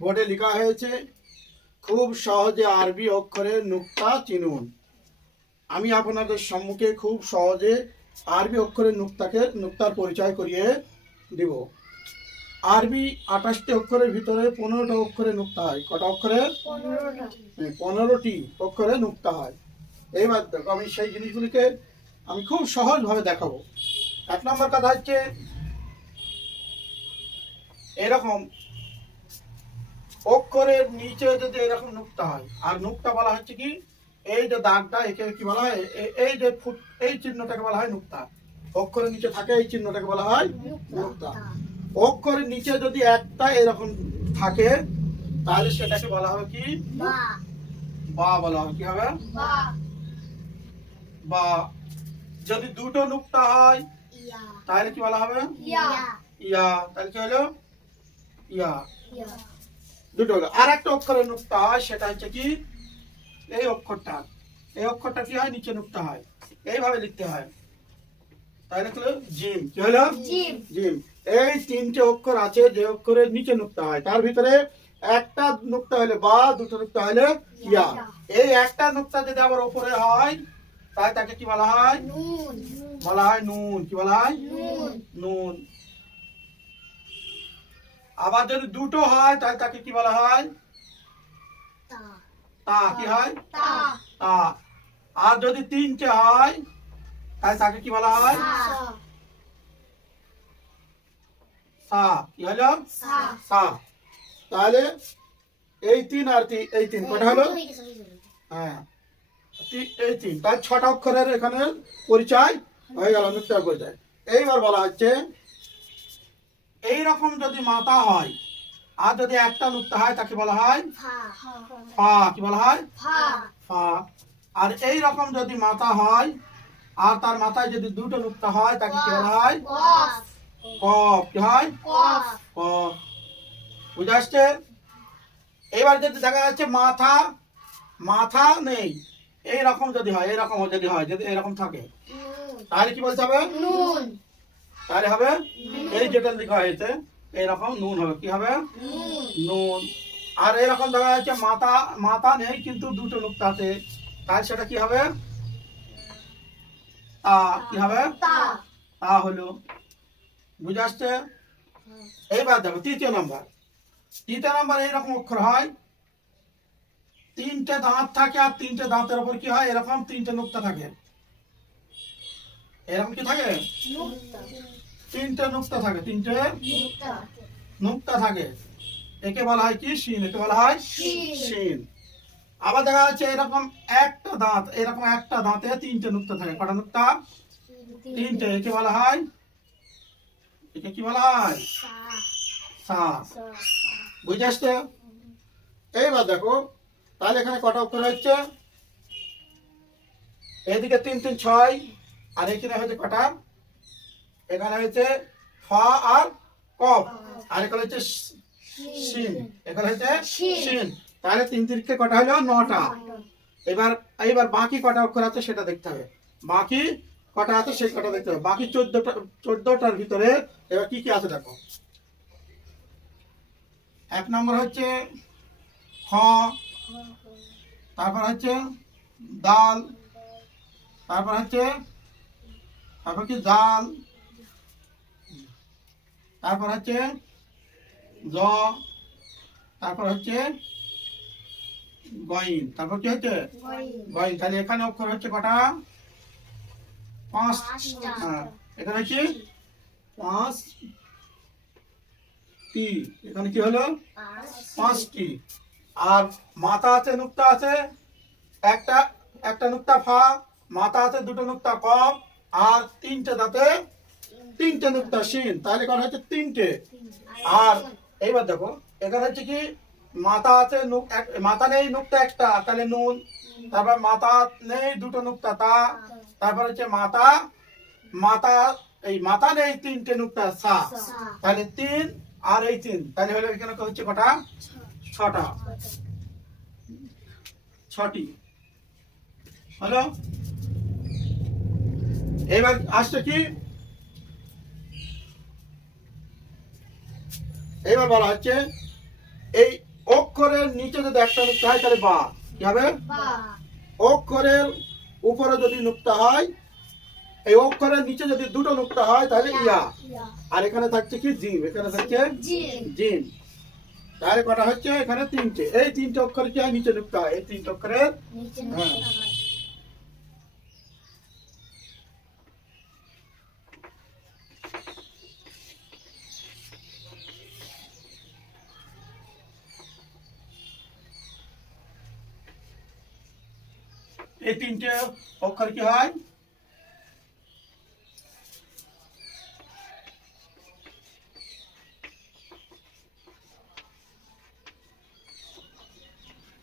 বোর্ডে লেখা হয়েছে খুব সহজে আরবি অক্ষরে নুক্তা চিনুন। আমি আপনাদের সম্মুখে খুব সহজে আরবি অক্ষরের নুক্তাকে নুক্তার পরিচয় করিয়ে দিব। আরবি আঠাশটি অক্ষরের ভিতরে পনেরোটা অক্ষরে নুক্তা হয়। কটা অক্ষরে? পনেরোটা। অক্ষরে নুক্তা হয়। এইবার দেখো আমি সেই জিনিসগুলিকে আমি খুব সহজভাবে দেখাবো। এক নম্বর কথা হচ্ছে এরকম অক্ষরের নিচে যদি এরকম নুক্তা হয় আর নুক্তা বলা হচ্ছে কি এই যে দাগটা একে কি বলা হয় এই যে ফুট এই চিহ্নটাকে বলা হয় নুক্তা। অক্ষরের নিচে থাকে এই চিহ্নটাকে বলা হয় নুক্তা। অক্ষরের নিচে যদি একটা এরকম থাকে তাহলে সেটাকে বলা হবে কি? বা। বলা হবে কি হবে? বা। যদি দুটো নুক্তা হয় তাহলে কি বলা হবে? ইয়া। তাহলে কি হলো? ইয়া। দুটো হলো। আর একটা অক্ষরের নুক্তা হয় সেটা হচ্ছে কি? এই অক্ষরটা। এই অক্ষরটা কি হয়? নিচে নুক্তা হয়। এইভাবে লিখতে হয়। তাহলে কি জিম। কি হলো? জিম। জিম। এই তিনটে অক্ষর আছে যে অক্ষরের নিচে নুক্তা হয়। তার ভিতরে একটা নুক্তা হলে বা দুটো নুক্তা হলে ইয়া। এই একটা নুক্তা যদি আবার উপরে হয় তাই তাকে কি বলা হয়? বলা হয় নুন। কি বলা হয়? নুন। আবার যদি দুটো হয় তাহলে তাকে কি বলা হয়? তা। কি হয়? তা। আর যদি তিনটে হয় তাই তাকে কি বলা হয়? সা। কি হলো? সা। তাহলে এই তিন আর তিন এই তিন। কটা হলো? হ্যাঁ। এই তিন তার ছটা অক্ষরের এখানে পরিচয় হয়ে গেল নুক্তার পরিচয় এইবার বলা হচ্ছে এই রকম যদি মাথা হয় আর যদি একটা নুক্তা হয় তাকে বলা হয় ফা। কি বলা হয়? ফা। আর এই রকম যদি মাথা হয় আর তার মাথায় যদি দুটো নুক্তা হয় তাকে কি বলা হয়? কফ। কি হয়? কফ। বুঝে আসছে? এবার যদি দেখা যাচ্ছে মাথা মাথা নেই এই রকম যদি হয় এরকম যদি হয় যদি এরকম থাকে তাহলে কি বলতে হবে? নুন। তাহলে হবে? এই যেটা লেখা হয়েছে এইরকম নুন হবে। কি হবে? নুন। আর এরকম দেখা যাচ্ছে মাথা মাথা নেই কিন্তু দুটো নুক্তা আছে। তাহলে সেটা কি হবে? তা কি হবে? তা হলো বুঝে আসছে? এইবার দেখো তৃতীয় নম্বর। তৃতীয় নম্বর এইরকম অক্ষর হয় তিনটে দাঁত থাকে আর তিনটে দাঁতের উপর কি হয়? এরকম তিনটে নুক্তা থাকে। এরকম কি থাকে? তিনটে নুক্তা থাকে তিনটে নুক্তা। থাকে। একে বলা হয় কি? শিন। একে বলা হয় শিন। আবার দেখা যাচ্ছে এরকম একটা দাঁত এরকম একটা দাঁতে তিনটে নুক্তা থাকে। কটা নুক্তা? তিনটে। একে বলা হয় একে কি বলা হয়? সা। বুঝে আসছে এইবার দেখো তাহলে এখানে কটা অক্ষর হচ্ছে এদিকে তিন তিন ছয় আর এখানে হয়েছে কটা? এখানে হয়েছে ফ আর কফ আর এখানে হচ্ছে শিন এখানে হচ্ছে শিন। শিন। তাহলে তিন তিনকে কটা হলো? নটা। এবার এবার বাকি কটা অক্ষর আছে সেটা দেখতে হবে। বাকি কটা আছে সেই কটা দেখতে হবে। বাকি চোদ্দটা চোদ্দটার ভিতরে এবার কি কি আছে দেখো? এক নম্বর হচ্ছে খ তারপর হচ্ছে ডাল তারপর হচ্ছে তারপর কি জাল তারপর হচ্ছে জ তারপর হচ্ছে গইন তারপর কি হচ্ছে? গইন। তাহলে এখানে অক্ষর হচ্ছে কটা? পাঁচ। হ্যাঁ। এখানে হচ্ছে পাঁচ টি এখানে কি হলো? পাঁচটি। আর মাথা আছে নুক্তা আছে। একটা একটা নুক্তা ফা মাথা আছে, দুটো নুক্তা কম, আর তিনটে দাঁতে তিনটে নুক্তা শিন। তাহলে করা হচ্ছে? তিনটে। আর এইবার দেখো, এখানে হচ্ছে কি, মাথা আছে মাথা নেই নুক্তা একটা, তাহলে নুন। তারপর মাথা নেই, দুটো নুক্তা তা। তারপর হচ্ছে মাথা মাথা, এই মাথা নেই, তিনটে নুক্তা সা। তাহলে তিন আর এই তিন। তাহলে হলো এখানে হচ্ছে কটা? ছটা। ছটি। হলো? এবার আসছে কি? এইবার বলা হচ্ছে এই অক্ষরের নিচে যদি একটা নুক্তা হয় তাহলে বা। কি হবে? অক্ষরের উপরে যদি নুক্তা হয় এই অক্ষরের নিচে যদি দুটো নুক্তা হয় তাহলে ইয়া। আর এখানে থাকছে কি? জিম। এখানে থাকছে জিম। তাহলে কটা হচ্ছে? এখানে তিনটে। এই তিনটে অক্ষর কি হয় নিচে হয়? এই তিনটে অক্ষরের? হ্যাঁ। এই তিনটে অক্ষর কি হয়?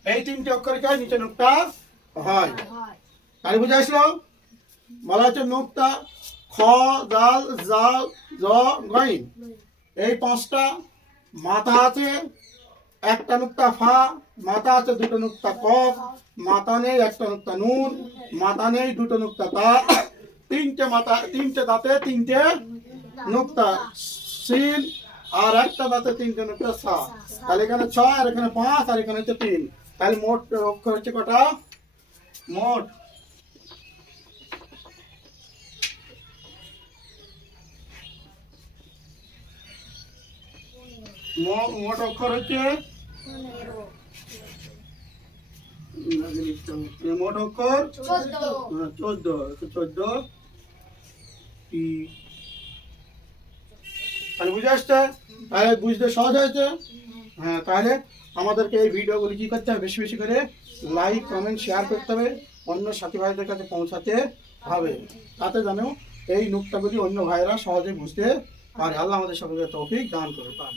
এই তিনটে অক্ষর কি হয়? নিচে নুক্তা হয়। তাহলে বুঝে আসলো? বলা হচ্ছে নুক্তা খ জাল জাল জ গাইন। এই পাঁচটা মাথা আছে একটা নুক্তা ফা মাথা আছে দুটো নুক্তা কফ মাথা নেই একটা নুক্তা নুন মাথা নেই দুটো নুক্তা তা। তিনটে মাথা তিনটে দাঁতে তিনটে নুক্তা সিন আর একটা দাঁতে তিনটে নুক্তা সা। তাহলে এখানে ছয় আর এখানে পাঁচ আর এখানে হচ্ছে তিন। তাহলে মোট অক্ষর হচ্ছে কটা? মোট। মোট অক্ষর হচ্ছে? মোট অক্ষর? চোদ্দ। হ্যাঁ, চোদ্দ। চোদ্দ। তাহলে বুঝে আসছে? তাহলে বুঝতে সহজ হয়েছে? হ্যাঁ তাহলে আমাদেরকে এই ভিডিওগুলি কী করতে হবে? বেশি বেশি করে লাইক কমেন্ট শেয়ার করতে হবে। অন্য সাথী ভাইদের কাছে পৌঁছাতে হবে। তাতে যেন এই নুকটাগুলি অন্য ভাইরা সহজে বুঝতে পারে। আল্লাহ আমাদের সকলকে তৌফিক দান করে পান